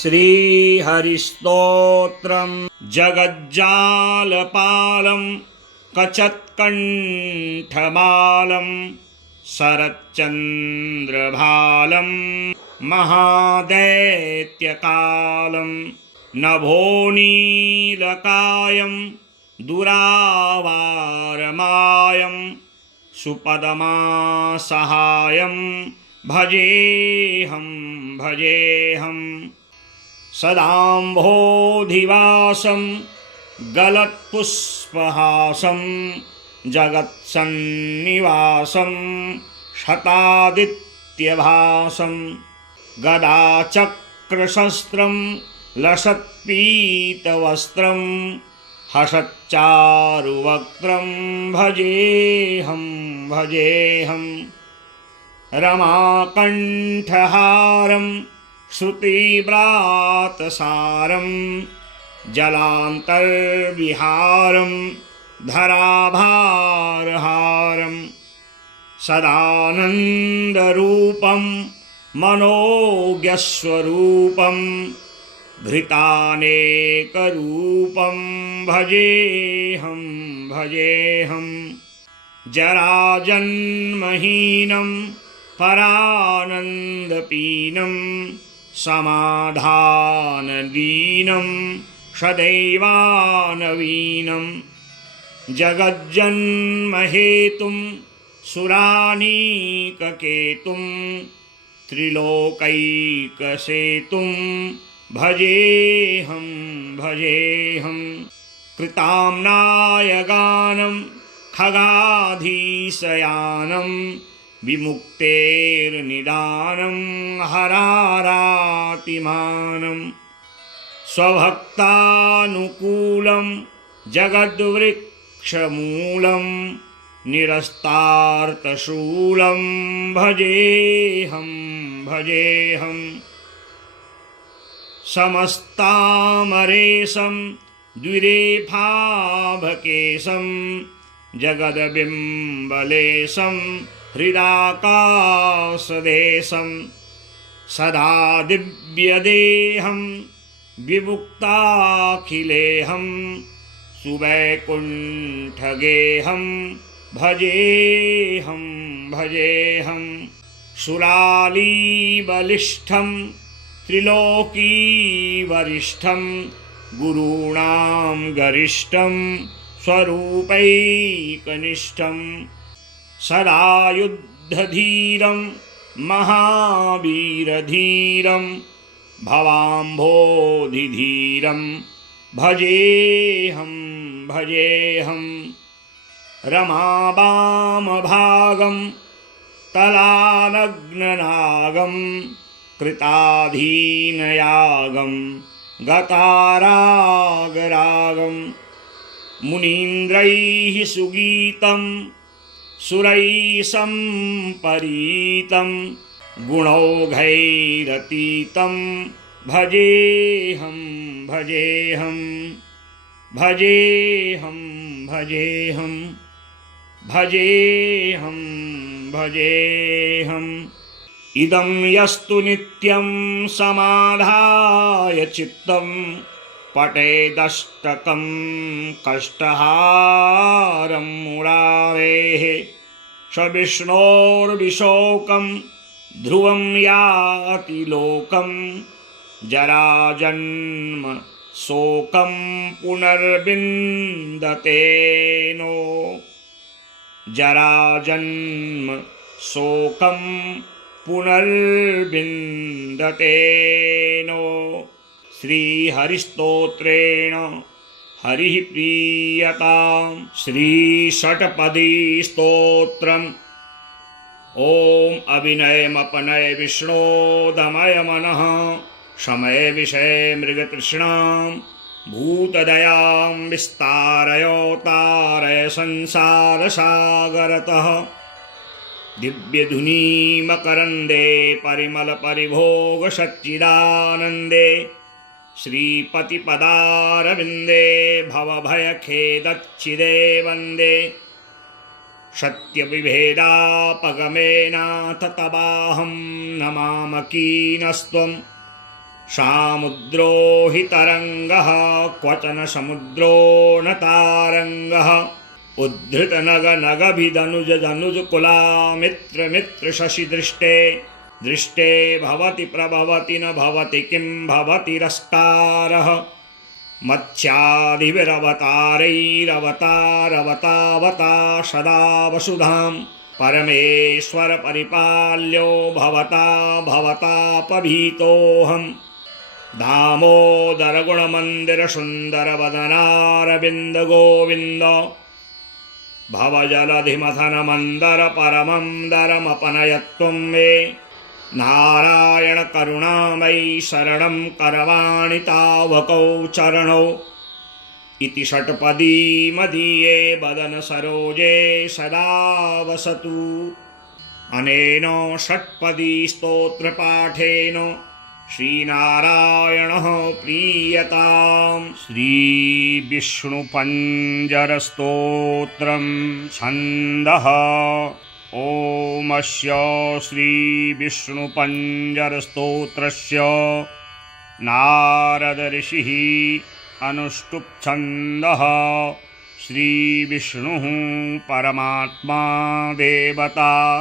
श्रीहरिस्तोत्रम् जगज्जालपालं कचत्कण्ठमालं शरच्चन्द्रभालं महादैत्यकालं नभोनीलकायं दुरावारमायं सुपदमासहायं भजेऽहं सदाम्भोधिवासं गलत्पुष्पहासं जगत्सन्निवासं शतादित्यभासं गदाचक्रशस्त्रं लसत्पीतवस्त्रं हसच्चारुवक्त्रं भजेऽहं रमाकण्ठहारं श्रुतिव्रातसारं जलान्तर्विहारं धराभारहारं सदानन्दरूपं मनोज्ञस्वरूपं धृतानेकरूपं भजेऽहं जराजन्महीनं परानन्दपीनं समाधानदीनं सदैवानवीनं जगज्जन्महेतुं सुरानीककेतुं त्रिलोकैकसेतुं भजेऽहं कृताम्नायगानं खगाधीशयानं विमुक्तेर्निदानं हरारातिमानं स्वभक्तानुकूलं जगद्वृक्षमूलं निरस्तार्तशूलं भजेऽहं समस्तामरेशं द्विरेफाभकेशं जगद्बिम्बलेशं हृदाकाशदेशं सदा दिव्यदेहं विमुक्ताखिलेहं सुवैकुण्ठगेहं भजेऽहं सुरालीबलिष्ठं त्रिलोकीवरिष्ठं गुरूणां गरिष्ठं स्वरूपैकनिष्ठं सदा युद्धधीरं महावीरधीरं भवाम्भोधिधीरं भजेऽहं रमावामभागं तलानग्ननागं कृताधीनयागं गतारागरागं मुनीन्द्रैः सुगीतं सुरैः सम्परीतं गुणौघैरतीतं भजेऽहं इदं यस्तु नित्यं समाधाय चित्तं पठेदष्टकं कष्टहारं मुरारेः स विष्णोर्विशोकं ध्रुवं याति लोकं जराजन्म शोकं पुनर्विन्दते नो जराजन्म शोकं पुनर्विन्दते नो। श्रीहरिस्तोत्रेण हरिः प्रीयतां श्रीषट्पदी स्तोत्रम्। ॐ अविनयमपनय विष्णोदमय मनः शमय विषय मृगतृष्णां भूतदयां विस्तारयोतारय संसारसागरतः दिव्यधुनी मकरन्दे परिमलपरिभोगसच्चिदानन्दे श्रीपतिपदारविन्दे भवभयखेदच्छिदे वन्दे सत्यविभेदापगमेनाथ तवाहं नमामकीनस्त्वं सामुद्रो हि तरङ्गः क्वचन समुद्रो न तारङ्गः उद्धृतनगनगभिदनुजदनुजकुलामित्रमित्रशशि दृष्टे दृष्टे भवति प्रभवति न भवति किं भवतिरस्तारः मत्स्यादिभिरवतारैरवतारवतावता सदा वसुधां परमेश्वर परिपाल्यो भवता भवतापभीतोऽहम् दामोदर गुणमन्दिर सुन्दर वदनारविन्द गोविन्द भवजलधिमथन मन्दर परमं दरमपनयत्वं मे नारायण करुणामयि शरणं करवाणि तावकौ चरणौ इति षट्पदी मदीये वदन सरोजे सदा वसतु। अनेन षट्पदी स्तोत्रपाठेन श्रीनारायणः प्रीयताम्। श्रीविष्णुपञ्जरस्तोत्रं छन्दः। ओमस्य श्रीविष्णुपञ्जरस्तोत्रस्य नारद ऋषिः अनुष्टुप्छन्दः। श्रीविष्णुः परमात्मा देवता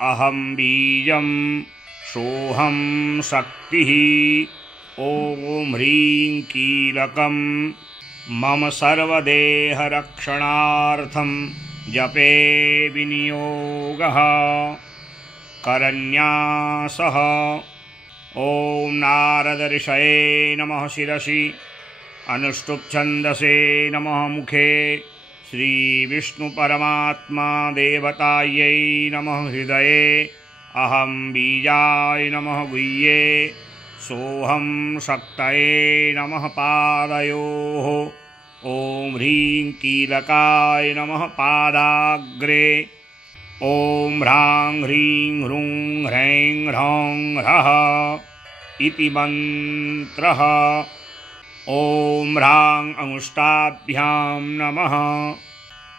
अहं बीजं सोऽहं शक्तिः। ॐ ह्रीं कीलकं मम सर्वदेहरक्षणार्थं जपे विनियोगः। करन्यासः। ॐ नारद ऋषये नमः शिरसि, अनुष्टुप्छन्दसे नमः मुखे, श्रीविष्णुपरमात्मा देवतायै नमः हृदये, अहं बीजाय नमः गुह्ये, सोऽहं शक्तये नमः पादयोः। ॐ ह्रीं कीलकाय नमः पादाग्रे। ॐ ह्रां ह्रीं ह्रूं ह्रैं ह्रौं ह्रः इति मन्त्रः। ॐ ह्रां अंगुष्ठाभ्यां नमः।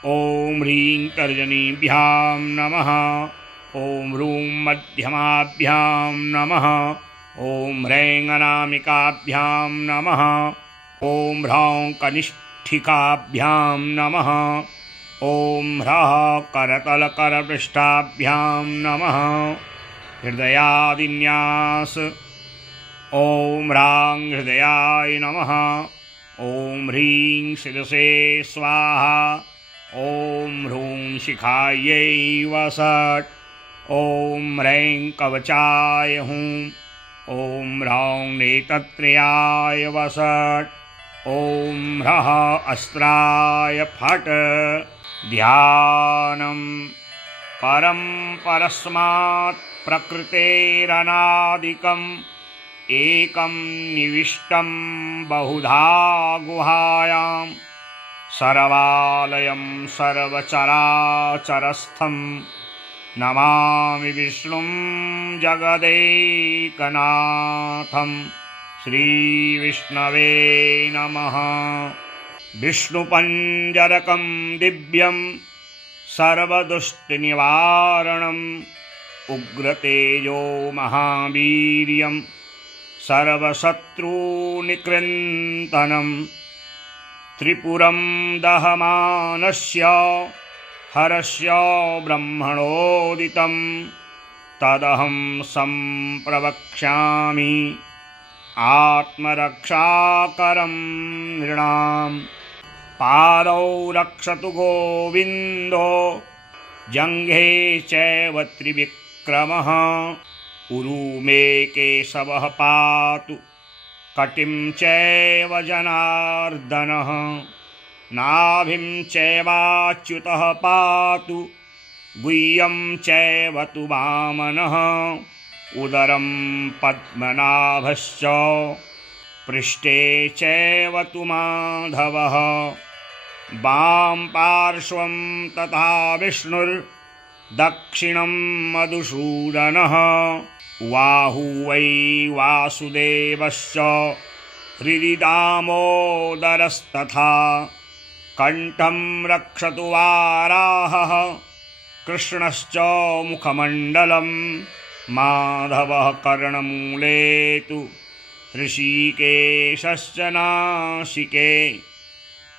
ॐ ह्रीं तर्जनीभ्यां नमः। ॐ ह्रूं मध्यमाभ्यां नमः। ॐ ह्रैं अनामिकाभ्यां नमः। ॐ ह्रौं कनिष्ठिकाभ्यां नमः। ॐ ह्रः करतलकरपृष्ठाभ्यां नमः। हृदयादिन्यास। ॐ ह्रां हृदयाय नमः। ॐ ह्रीं शिरसे स्वाहा। ॐ ह्रूं शिखायै वसट्। ॐ ह्रैं कवचाय हुं। ॐ ह्रौं नेत्रत्रयाय वसट्। ॐ ह्रः अस्त्राय फट्। ध्यानं। परं परस्मात् प्रकृतेरनादिकम् एकं निविष्टं बहुधा गुहायां, सर्वालयं सर्वचराचरस्थं नमामि विष्णुं जगदेकनाथं। श्रीविष्णवे नमः। विष्णुपञ्जरकं दिव्यं सर्वदुष्टनिवारणम्, उग्रतेजो महावीर्यं सर्वशत्रुनिकृन्तनं, त्रिपुरं दहमानस्य हरस्य ब्रह्मणोदितं, तदहं सम्प्रवक्ष्यामि आत्मरक्षाकरं नृणाम्। पादौ रक्षतु गोविन्दो, जङ्घे चैव त्रिविक्रमः, उरु मे केशवः पातु, कटिं चैव जनार्दनः, नाभिं चैवाच्युतः पातु, गुह्यं चैव तु वामनः, उदरं पद्मनाभश्च, पृष्ठे चैव तु माधवः, वां पार्श्वं तथा विष्णुर्दक्षिणं मधुसूदनः, बाहू वै वासुदेवश्च, हृदि दामोदरस्तथा, कण्ठं रक्षतु वाराहः, कृष्णश्च मुखमण्डलं, माधवः कर्णमूले तु ऋषिकेशश्च नासिके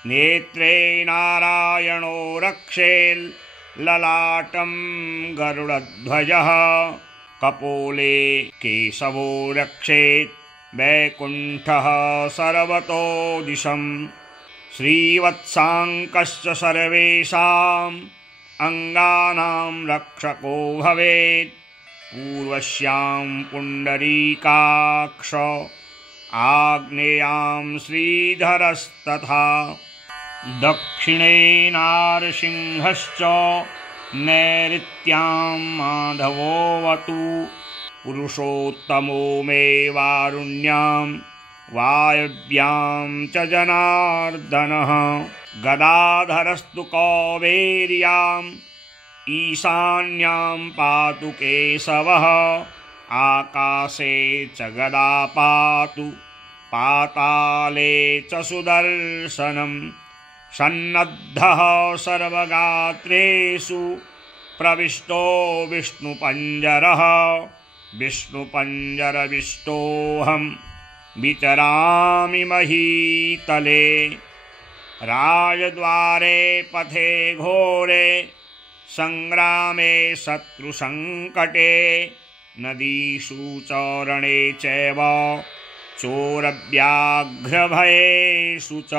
नेत्रे नारायणो रक्षेल्ललाटं गरुडध्वजः कपोले केशवो रक्षेत् वैकुण्ठः सर्वतो दिशम् श्रीवत्साङ्कश्च सर्वेषाम् अङ्गानां रक्षको भवेत् पूर्वस्यां पुण्डरीकाक्ष आग्नेयां श्रीधरस्तथा दक्षिणे नारसिंहश्च नैऋत्यां माधवोऽवतु पुरुषोत्तमो मे वारुण्यां वायव्यां च जनार्दनः गदाधरस्तु कौवेर्याम् ईशान्यां पातु केशवः आकाशे च गदा पातु पाताले च सुदर्शनं सन्नद्धः सर्वगात्रेषु प्रविष्टो विष्णुपञ्जरः विष्णुपञ्जरविष्टोऽहं विचरामि महीतले राजद्वारे पथे घोरे संग्रामे शत्रुसङ्कटे नदीषु चरणे चैव चोरव्याघ्रभयेषु च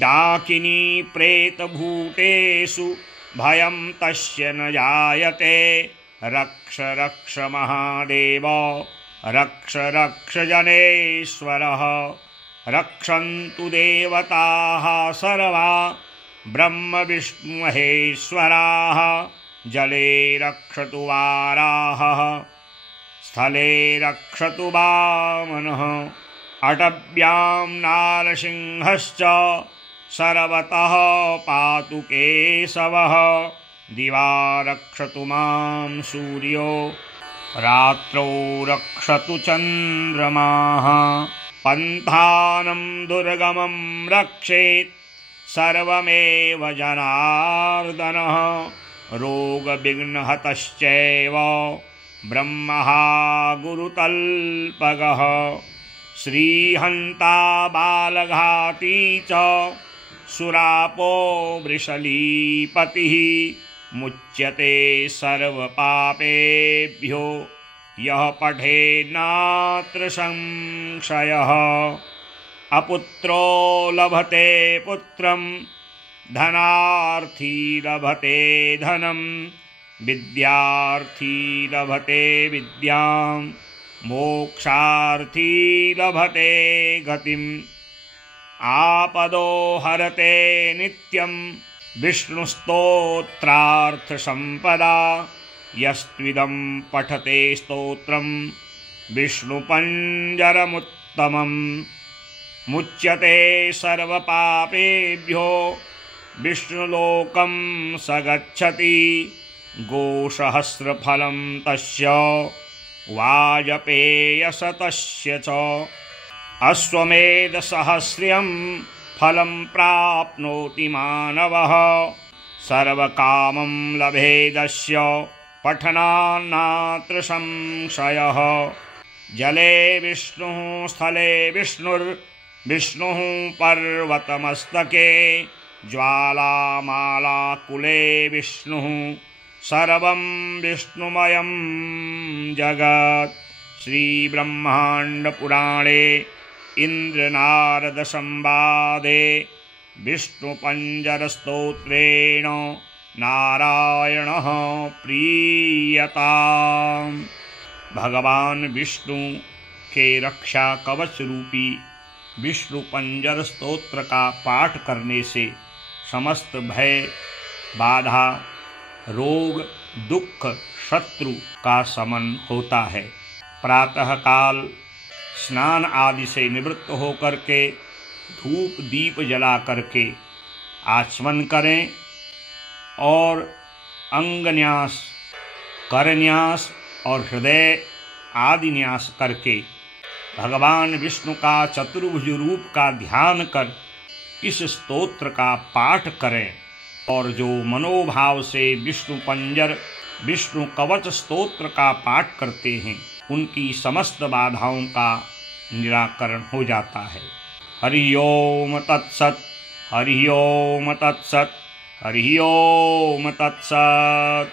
डाकिनी प्रेतभूतेषु भयं तस्य न जायते रक्ष रक्ष महादेव रक्ष रक्ष जनेश्वरः रक्षन्तु देवताः सर्वा ब्रह्म विष्णु महेश्वराः जले रक्षतु वाराहः स्थले रक्षतु वामनः अटव्यां नारसिंहश्च सर्वतः पातु केशवः दिवा रक्षतु मां सूर्यो रात्रौ रक्षतु चन्द्रमाः पन्थानं दुर्गमं रक्षेत् सर्वमेव जनार्दनः रोगविघ्नहतश्चैव ब्रह्मः गुरुतल्पगः श्रीहन्ता बालघाती च सुरापो वृषलीपतिः मुच्यते सर्वपापेभ्यो यः पठेन्नात्र संशयः अपुत्रो लभते पुत्रं धनार्थी लभते धनं विद्यार्थी लभते विद्यां मोक्षार्थी लभते गतिम् आपदो हरते नित्यं विष्णुस्तोत्रार्थसम्पदा यस्त्विदं पठते स्तोत्रं विष्णुपञ्जरमुत्तमम् मुच्यते सर्वपापेभ्यो विष्णुलोकं स गच्छति गोसहस्रफलं तस्य वाजपेयशतस्य च अश्वमेधसहस्र्यं फलं प्राप्नोति मानवः सर्वकामं लभेदस्य पठनान्नात्र संशयः जले विष्णुः स्थले विष्णुर्विष्णुः पर्वतमस्तके ज्वालामालाकुले विष्णुः सर्वं विष्णुमयं जगत् श्रीब्रह्माण्डपुराणे इन्द्रनारदसंवादे विष्णुपञ्जरस्तोत्रेण नारायणः प्रीयताम्। भगवान विष्णु के रक्षा कवच रूपी विष्णु पंजर स्तोत्र का पाठ करने से समस्त भय बाधा रोग दुख शत्रु का शमन होता है। प्रातःकाल स्नान आदि से निवृत्त होकर के धूप दीप जला करके आचमन करें और अंगन्यास करन्यास और हृदय आदि न्यास करके भगवान विष्णु का चतुर्भुज रूप का ध्यान कर इस स्तोत्र का पाठ करें और जो मनोभाव से विष्णु पंजर विष्णु कवच स्तोत्र का पाठ करते हैं उनकी समस्त बाधाओं का निराकरण हो जाता है। हरि ओम तत्सत। हरि ओम तत्सत। हरि ओम तत्सत।